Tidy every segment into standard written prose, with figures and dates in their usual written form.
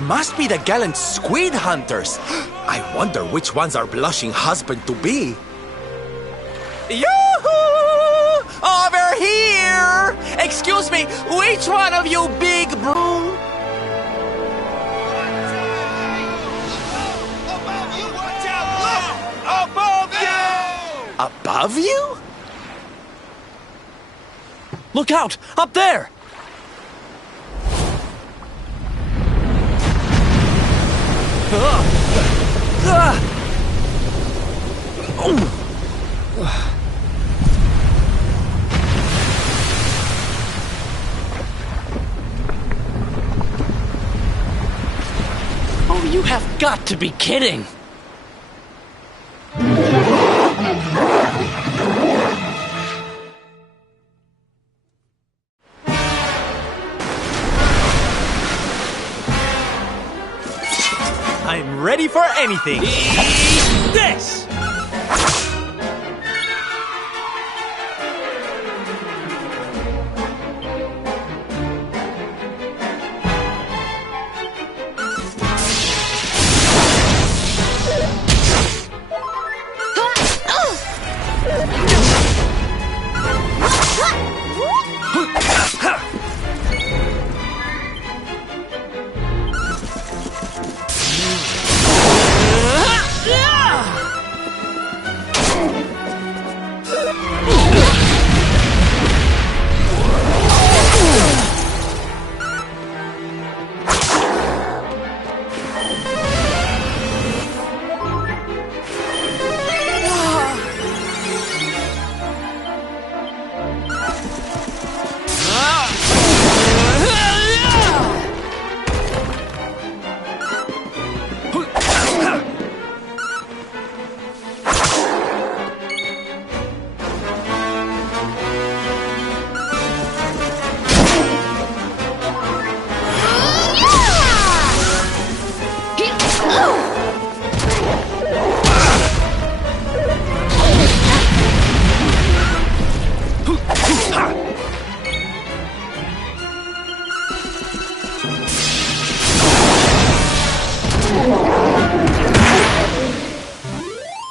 These must be the gallant squid hunters. I wonder which one's our blushing husband-to-be. Yoo-hoo! Over here! Excuse me, which one of you big bro? Above you, watch out! Look! Above you! Above you? Look out! Up there! Oh, you have got to be kidding! I'm ready for anything. Eat this!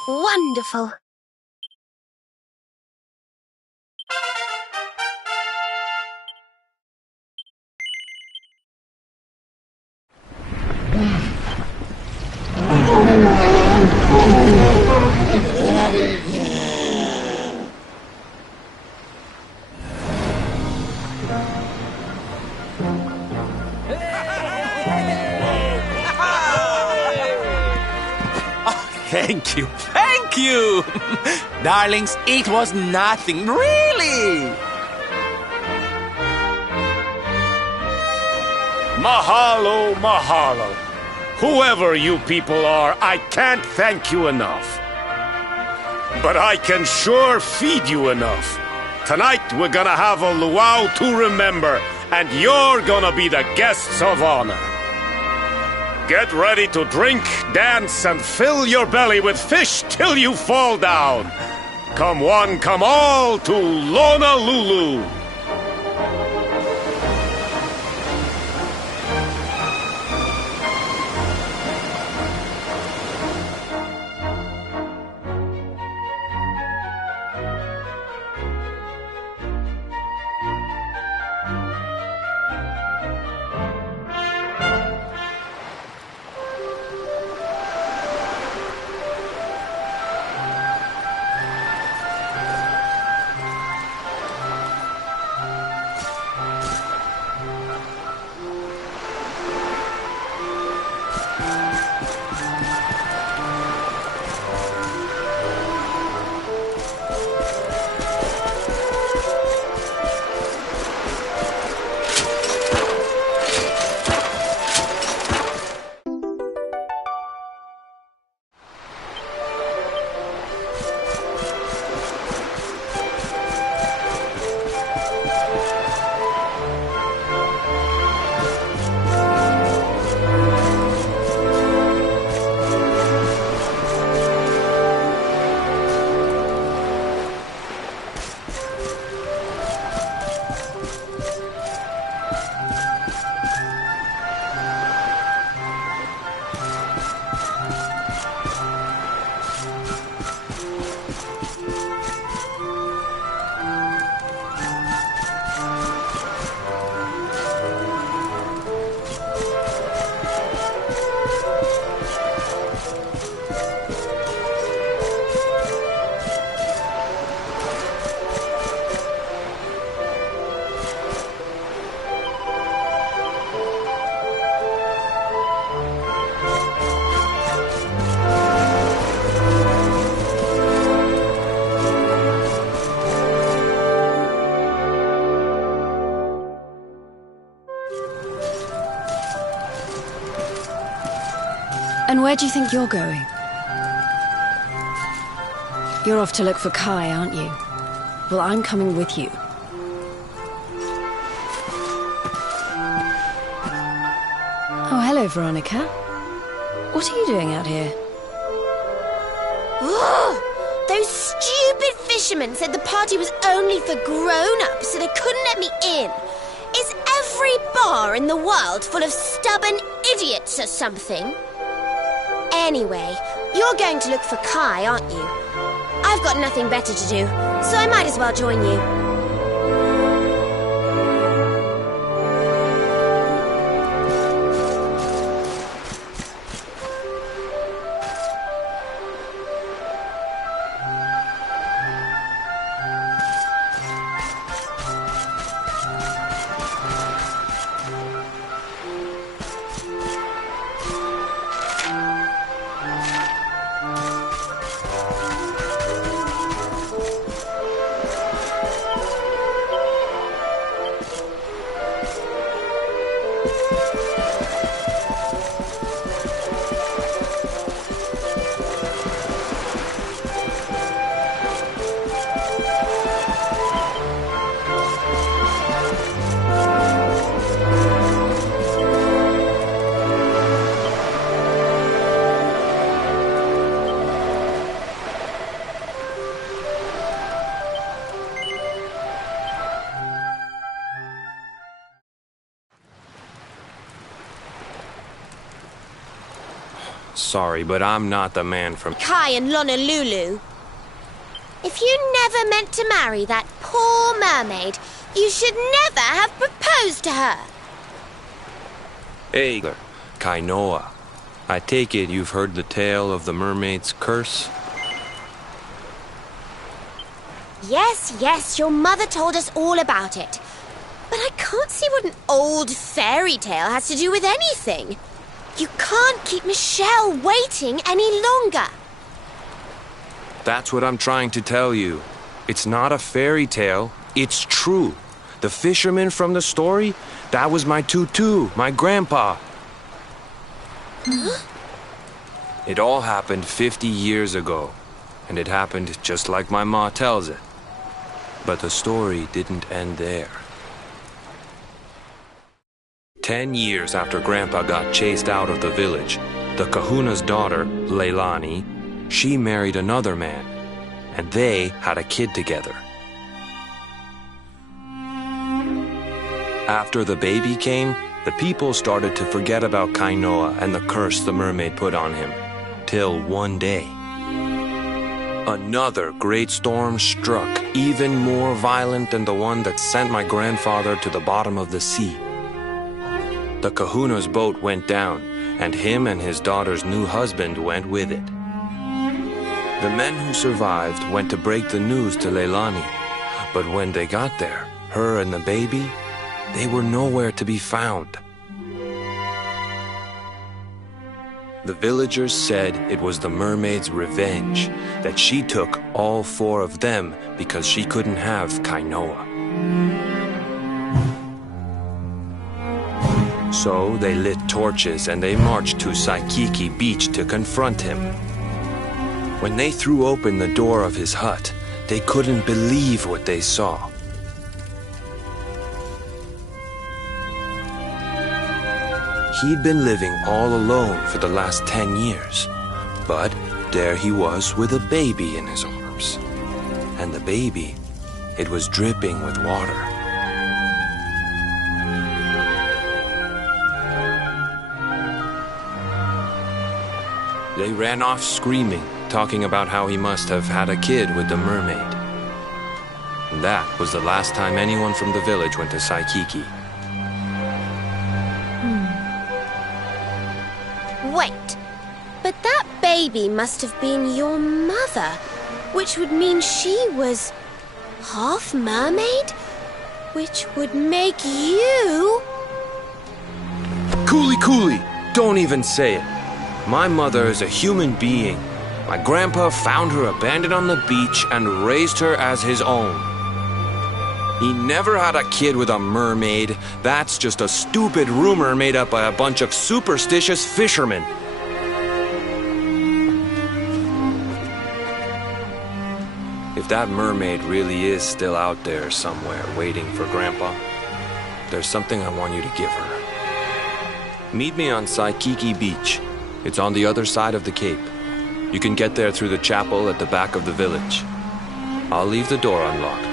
Wonderful. Thank you, thank you! Darlings, it was nothing, really! Mahalo, mahalo. Whoever you people are, I can't thank you enough. But I can sure feed you enough. Tonight we're gonna have a luau to remember, and you're gonna be the guests of honor. Get ready to drink, dance, and fill your belly with fish till you fall down. Come one, come all to Lonalulu. Where do you think you're going? You're off to look for Kai, aren't you? Well, I'm coming with you. Oh, hello, Veronica. What are you doing out here? Those stupid fishermen said the party was only for grown-ups, so they couldn't let me in. Is every bar in the world full of stubborn idiots or something? Anyway, you're going to look for Kai, aren't you? I've got nothing better to do, so I might as well join you. Sorry, but I'm not the man from... Kai and Lonalulu. If you never meant to marry that poor mermaid, you should never have proposed to her. Hey, Kainoa. I take it you've heard the tale of the mermaid's curse? Yes, your mother told us all about it. But I can't see what an old fairy tale has to do with anything. You can't keep Michelle waiting any longer. That's what I'm trying to tell you. It's not a fairy tale, it's true. The fisherman from the story, that was my tutu, my grandpa. Huh? It all happened 50 years ago, and it happened just like my ma tells it. But the story didn't end there. 10 years after Grandpa got chased out of the village, the kahuna's daughter, Leilani, she married another man, and they had a kid together. After the baby came, the people started to forget about Kainoa and the curse the mermaid put on him, till one day. Another great storm struck, even more violent than the one that sent my grandfather to the bottom of the sea. The kahuna's boat went down, and him and his daughter's new husband went with it. The men who survived went to break the news to Leilani, but when they got there, her and the baby, they were nowhere to be found. The villagers said it was the mermaid's revenge, that she took all 4 of them because she couldn't have Kainoa. So they lit torches and they marched to Saikiki Beach to confront him. When they threw open the door of his hut, they couldn't believe what they saw. He'd been living all alone for the last 10 years, but there he was with a baby in his arms. And the baby, it was dripping with water. They ran off screaming, talking about how he must have had a kid with the mermaid. And that was the last time anyone from the village went to Saikiki. Wait, but that baby must have been your mother, which would mean she was half mermaid, which would make you... Cooley, don't even say it. My mother is a human being. My grandpa found her abandoned on the beach and raised her as his own. He never had a kid with a mermaid. That's just a stupid rumor made up by a bunch of superstitious fishermen. If that mermaid really is still out there somewhere waiting for Grandpa, there's something I want you to give her. Meet me on Saikiki Beach. It's on the other side of the cape. You can get there through the chapel at the back of the village. I'll leave the door unlocked.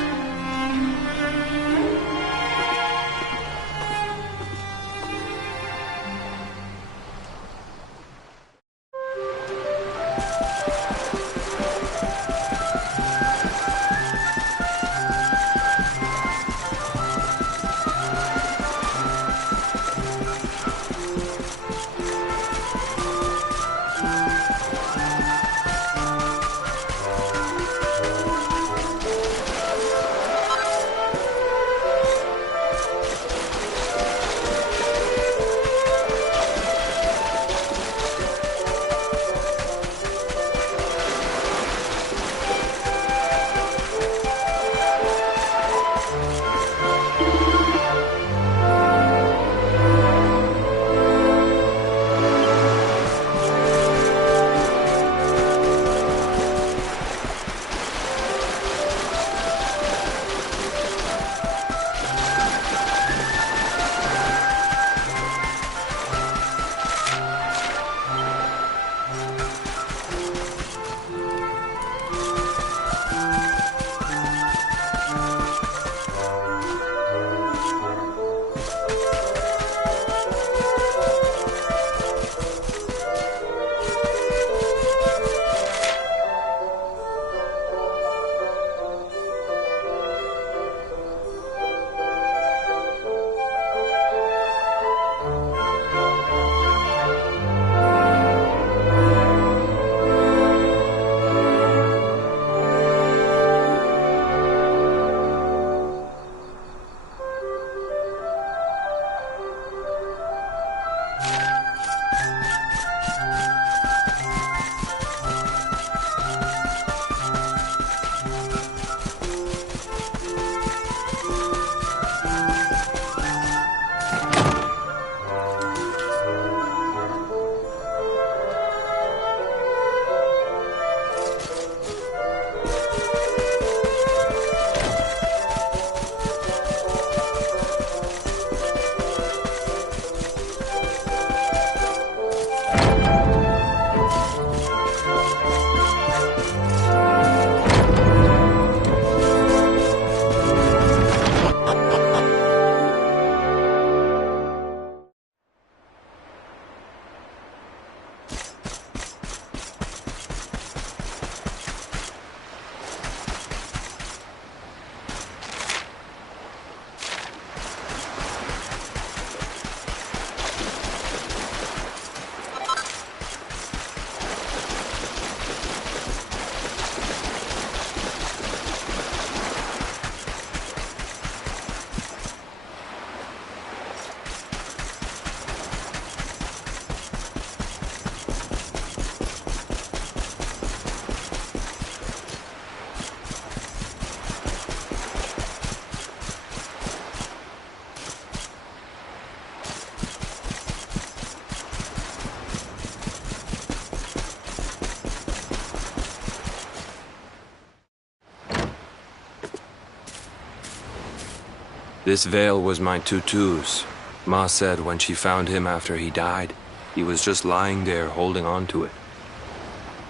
This veil was my tutu's. Ma said when she found him after he died, he was just lying there holding on to it.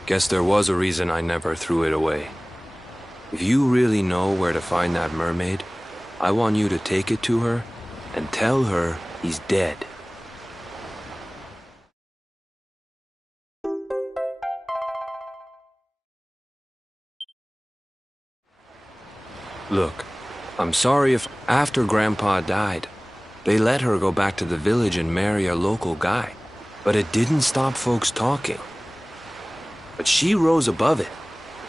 Guess there was a reason I never threw it away. If you really know where to find that mermaid, I want you to take it to her and tell her he's dead. Look, I'm sorry if after Grandpa died, they let her go back to the village and marry a local guy, but it didn't stop folks talking. But she rose above it,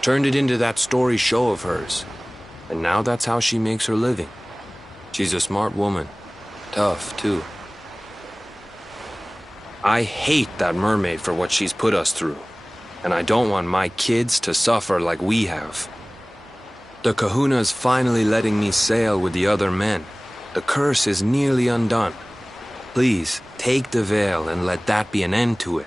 turned it into that story show of hers, and now that's how she makes her living. She's a smart woman, tough too. I hate that mermaid for what she's put us through, and I don't want my kids to suffer like we have. The Kahuna's finally letting me sail with the other men. The curse is nearly undone. Please, take the veil and let that be an end to it.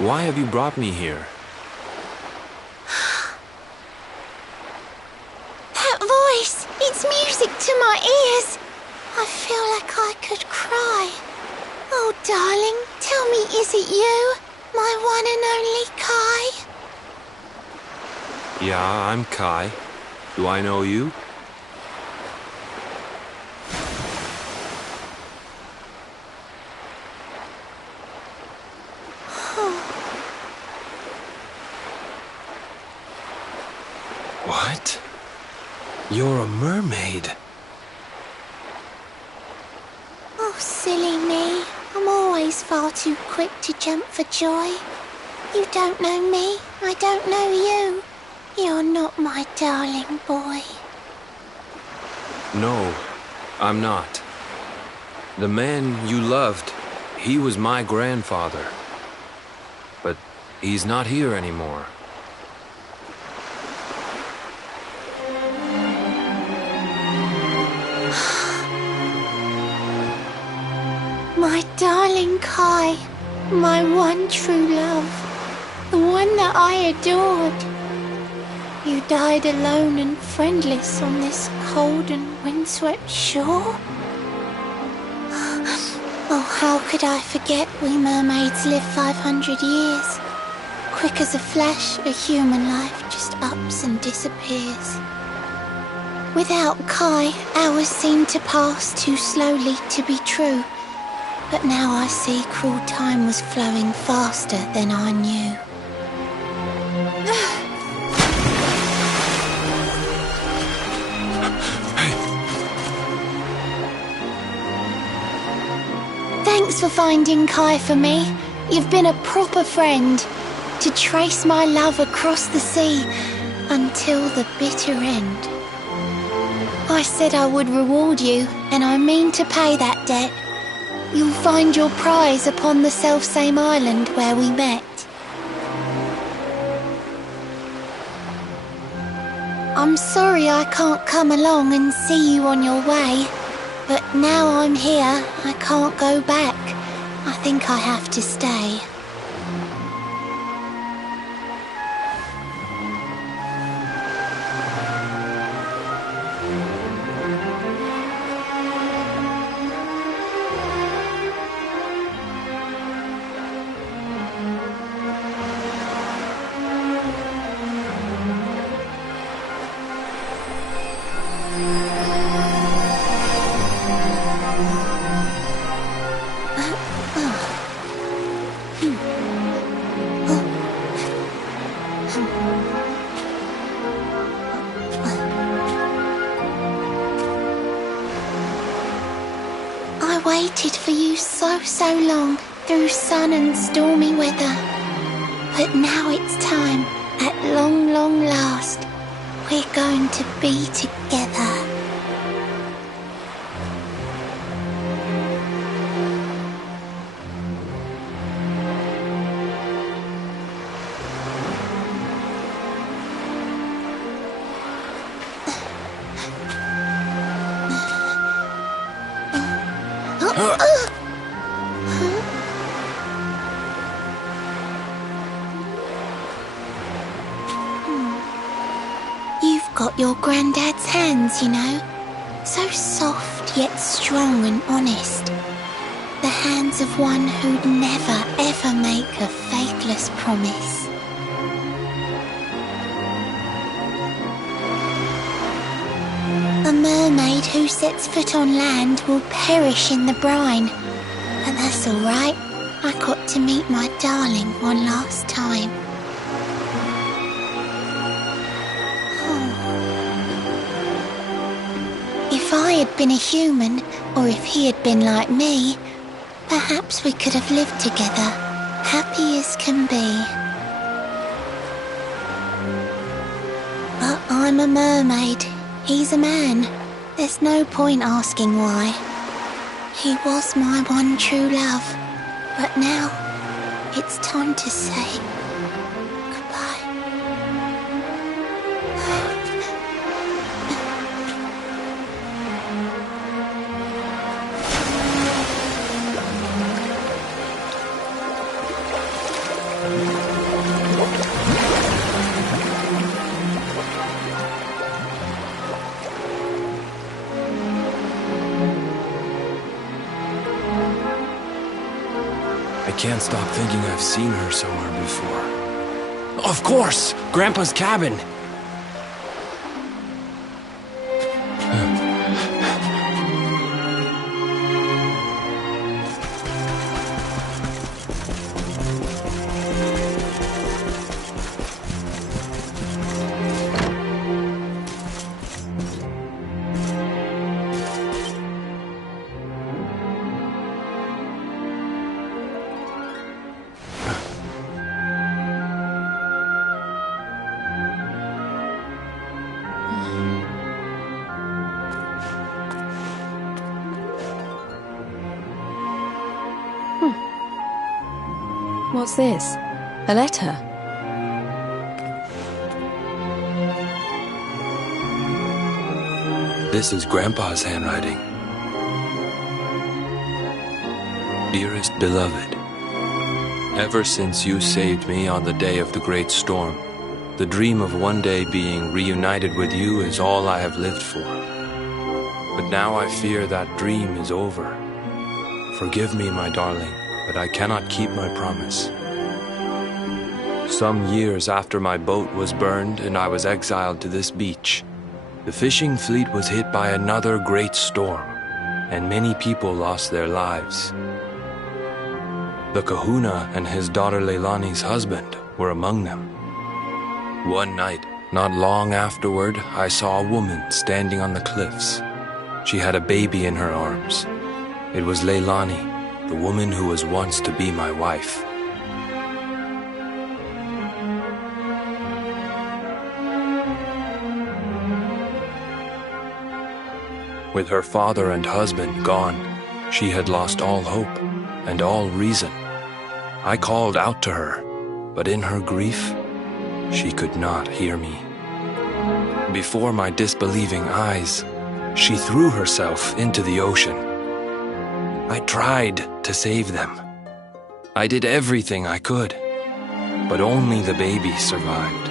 Why have you brought me here? That voice! It's music to my ears! I feel like I could cry. Oh, darling, tell me, is it you? My one and only Kai? Yeah, I'm Kai. Do I know you? What? You're a mermaid. Oh, silly me. I'm always far too quick to jump for joy. You don't know me, I don't know you. You're not my darling boy. No, I'm not. The man you loved, he was my grandfather. But he's not here anymore. My darling Kai, my one true love, the one that I adored. You died alone and friendless on this cold and windswept shore? Oh, how could I forget we mermaids live 500 years? Quick as a flash, a human life just ups and disappears. Without Kai, hours seem to pass too slowly to be true. But now I see cruel time was flowing faster than I knew. Thanks for finding Kai for me. You've been a proper friend. To trace my love across the sea until the bitter end. I said I would reward you, and I mean to pay that debt. You'll find your prize upon the selfsame island where we met. I'm sorry I can't come along and see you on your way, but now I'm here, I can't go back. I think I have to stay. I waited for you so long, through sun and stormy weather. But now it's time, at long last, we're going to be together. You've got your granddad's hands, you know. So soft yet strong and honest. The hands of one who'd never ever make a faithless promise. A mermaid who sets foot on land will perish in the brine. But that's all right. I got to meet my darling one last time. If I had been a human, or if he had been like me, perhaps we could have lived together, happy as can be. But I'm a mermaid. He's a man. There's no point asking why. He was my one true love. But now, it's time to say goodbye. I can't stop thinking I've seen her somewhere before. Of course! Grandpa's cabin! What's this? A letter? This is Grandpa's handwriting. Dearest beloved, ever since you saved me on the day of the great storm, the dream of one day being reunited with you is all I have lived for. But now I fear that dream is over. Forgive me, my darling, but I cannot keep my promise. Some years after my boat was burned and I was exiled to this beach, the fishing fleet was hit by another great storm, and many people lost their lives. The kahuna and his daughter Leilani's husband were among them. One night, not long afterward, I saw a woman standing on the cliffs. She had a baby in her arms. It was Leilani, the woman who was once to be my wife. With her father and husband gone, she had lost all hope and all reason. I called out to her, but in her grief, she could not hear me. Before my disbelieving eyes, she threw herself into the ocean. I tried to save them. I did everything I could, but only the baby survived.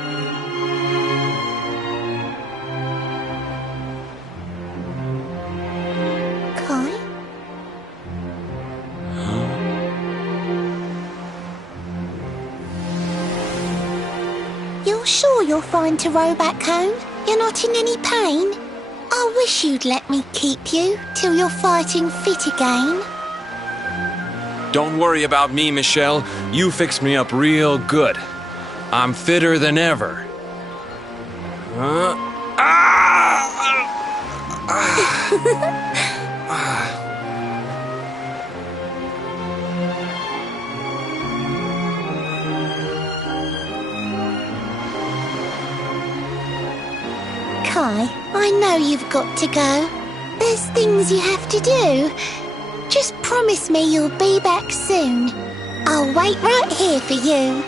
Kai? You're sure you're fine to row back home? You're not in any pain? I wish you'd let me keep you till you're fighting fit again. Don't worry about me, Michelle. You fixed me up real good. I'm fitter than ever. Kai, I know you've got to go. There's things you have to do. Just promise me you'll be back soon. I'll wait right here for you.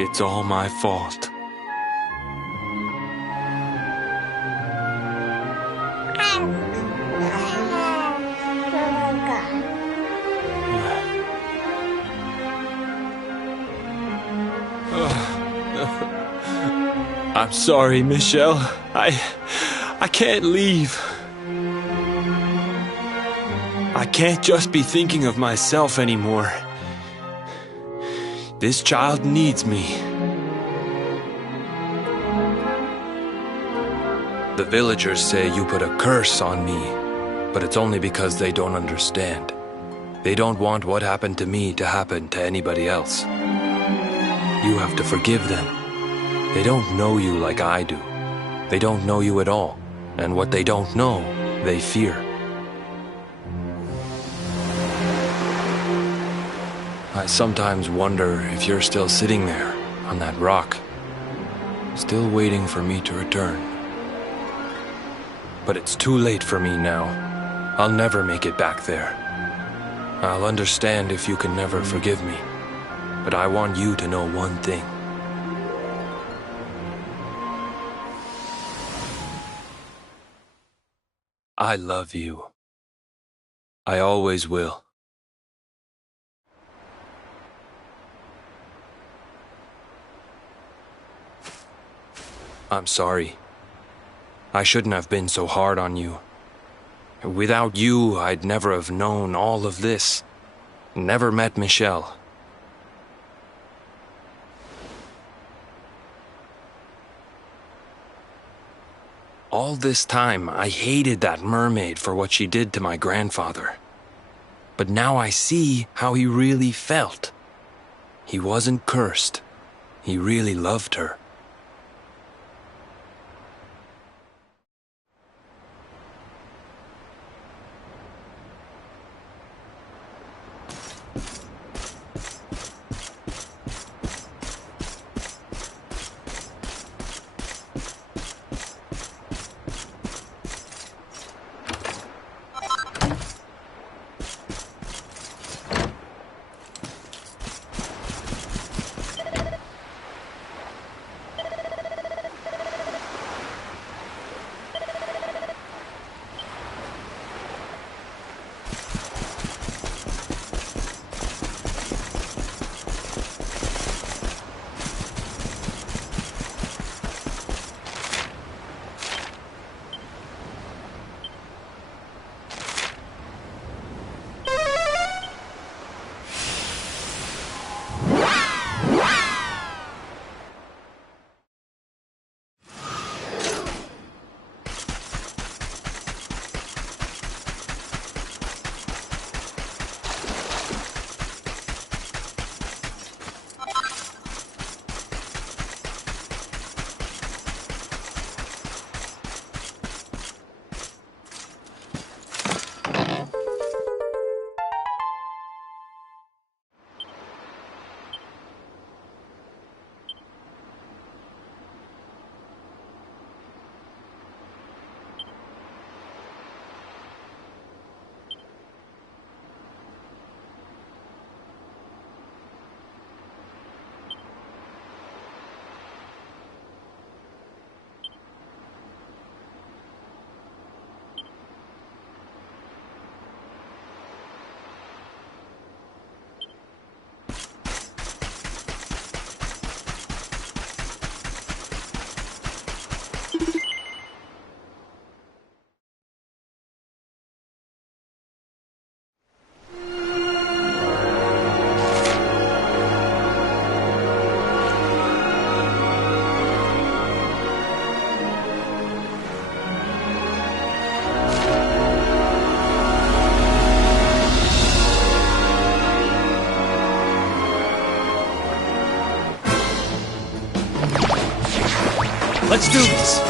It's all my fault. I'm sorry, Michelle. I can't leave. I can't just be thinking of myself anymore. This child needs me. The villagers say you put a curse on me, but it's only because they don't understand. They don't want what happened to me to happen to anybody else. You have to forgive them. They don't know you like I do. They don't know you at all, and what they don't know, they fear. I sometimes wonder if you're still sitting there, on that rock, still waiting for me to return. But it's too late for me now. I'll never make it back there. I'll understand if you can never forgive me, but I want you to know one thing. I love you. I always will. I'm sorry. I shouldn't have been so hard on you. Without you, I'd never have known all of this. Never met Michelle. All this time, I hated that mermaid for what she did to my grandfather. But now I see how he really felt. He wasn't cursed. He really loved her. Let's do this.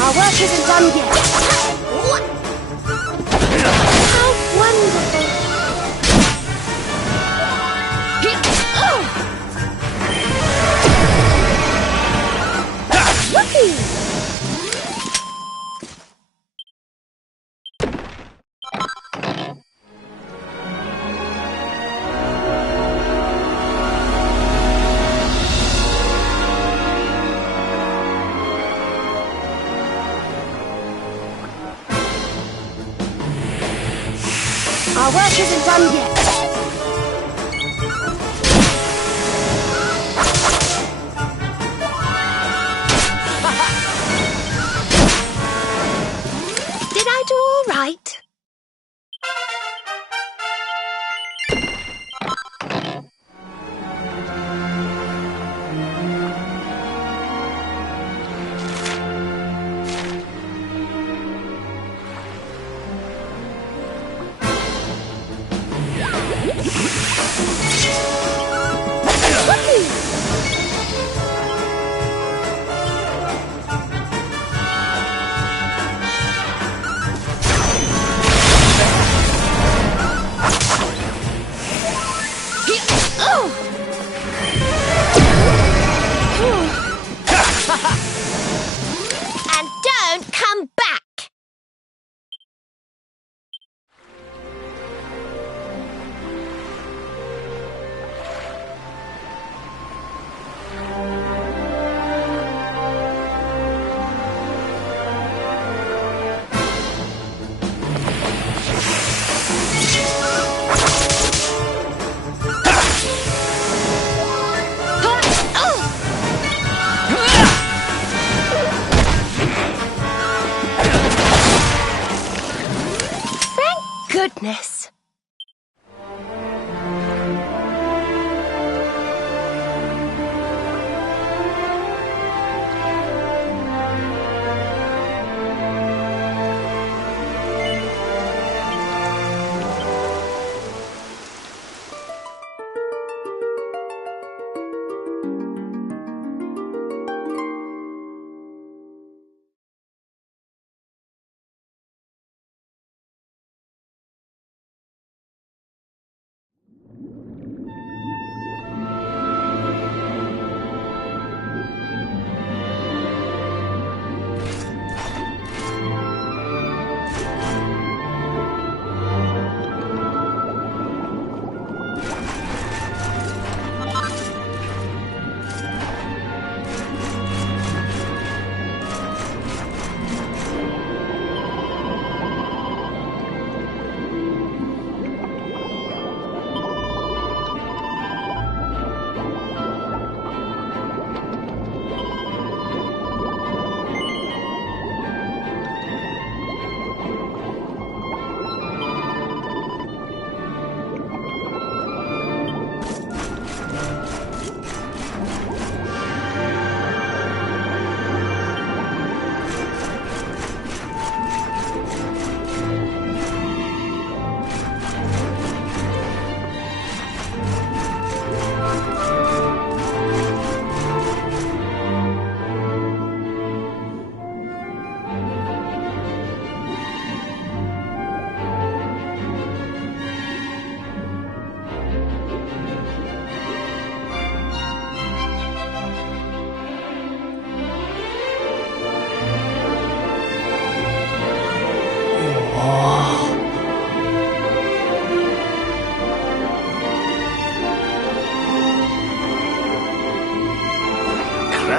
Our work isn't done yet. How wonderful! Whoopee! Our work isn't done yet. Did I do all right?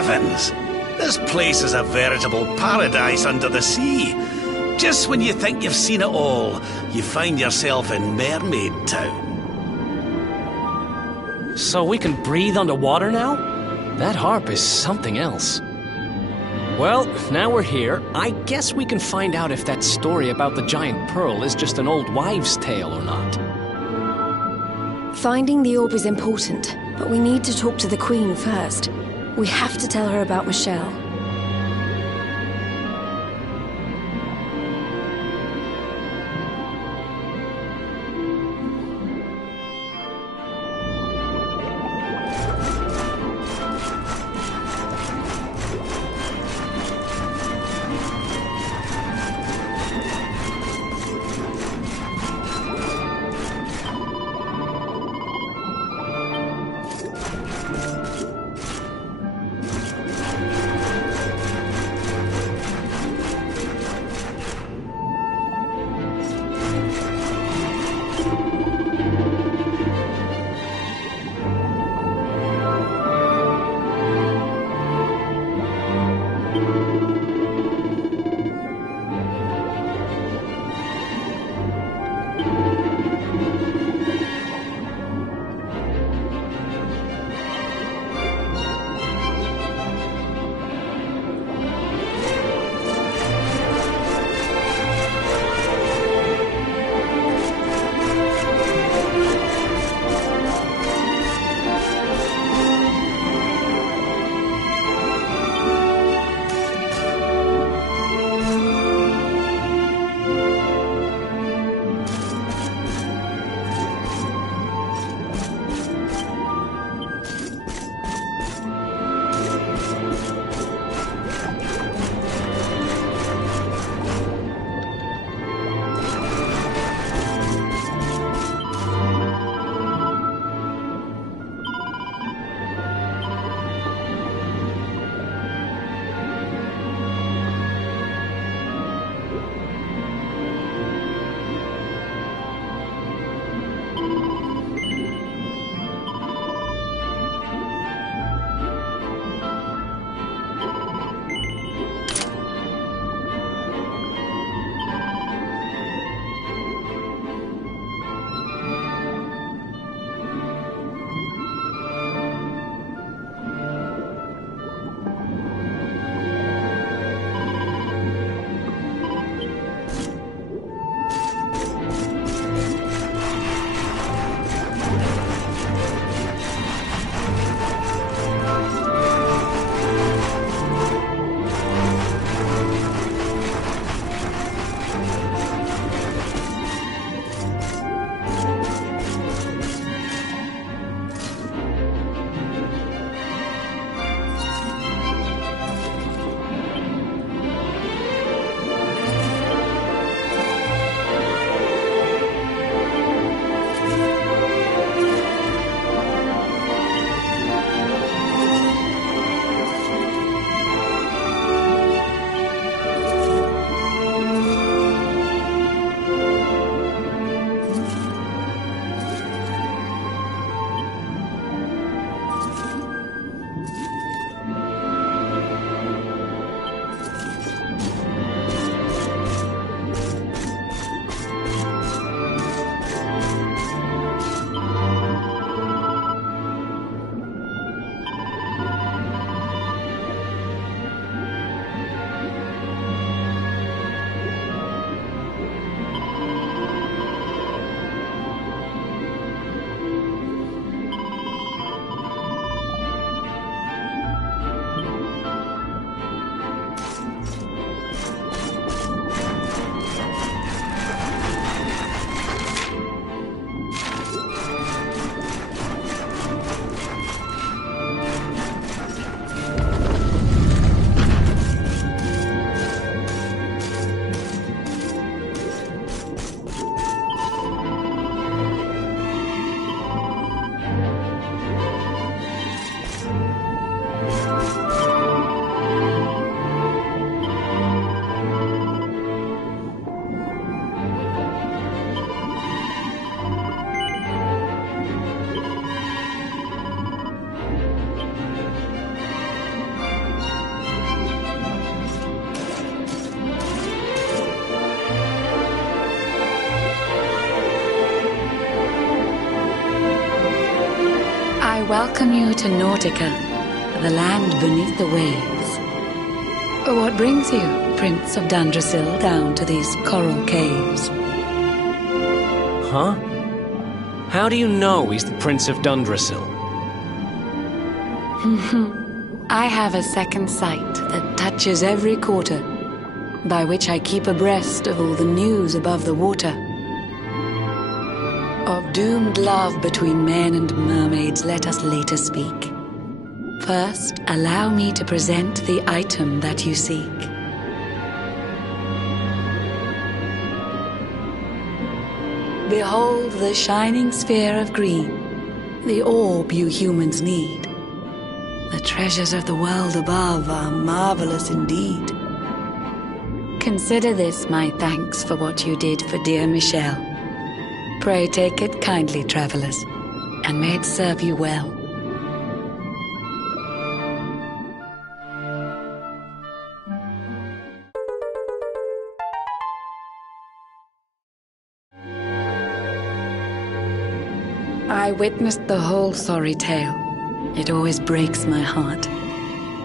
heavens! This place is a veritable paradise under the sea. Just when you think you've seen it all, you find yourself in Mermaid Town. So we can breathe underwater now? That harp is something else. Well, now we're here, I guess we can find out if that story about the giant pearl is just an old wives' tale or not. Finding the orb is important, but we need to talk to the Queen first. We have to tell her about Michelle. welcome you to Nautica, the land beneath the waves. What brings you, Prince of Dundrasil, down to these coral caves? Huh? How do you know he's the Prince of Dundrasil? I have a second sight that touches every quarter, by which I keep abreast of all the news above the water. Of doomed love between men and mermaids, let us later speak. First, allow me to present the item that you seek. Behold the shining sphere of green, the orb you humans need. The treasures of the world above are marvelous indeed. Consider this my thanks for what you did for dear Michelle. Pray take it kindly, travelers, and may it serve you well. I witnessed the whole sorry tale. It always breaks my heart.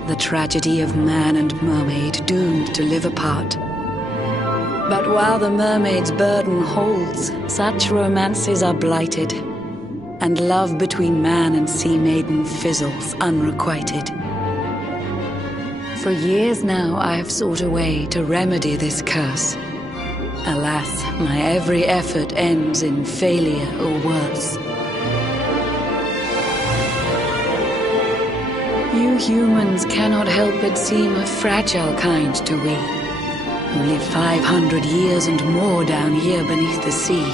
The tragedy of man and mermaid doomed to live apart. But while the mermaid's burden holds, such romances are blighted, and love between man and sea maiden fizzles unrequited. For years now I have sought a way to remedy this curse. Alas, my every effort ends in failure or worse. You humans cannot help but seem a fragile kind to we, who live 500 years and more down here beneath the sea.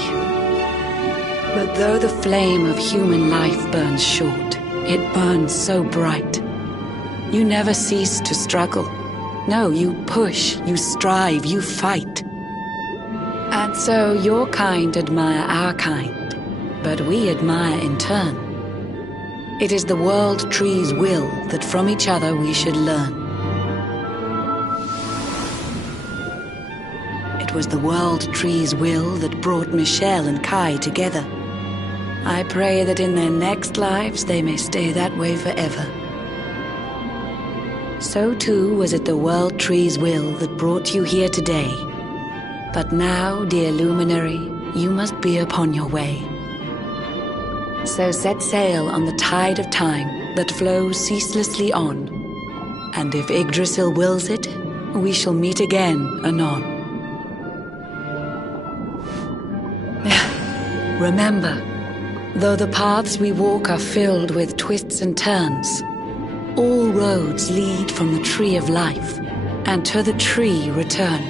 But though the flame of human life burns short, it burns so bright. You never cease to struggle. No, you push, you strive, you fight. And so your kind admire our kind, but we admire in turn. It is the World Tree's will that from each other we should learn. It was the World Tree's will that brought Michelle and Kai together. I pray that in their next lives they may stay that way forever. So too was it the World Tree's will that brought you here today. But now, dear Luminary, you must be upon your way. So set sail on the tide of time that flows ceaselessly on. And if Yggdrasil wills it, we shall meet again anon. Remember, though the paths we walk are filled with twists and turns, all roads lead from the Tree of Life, and to the tree return.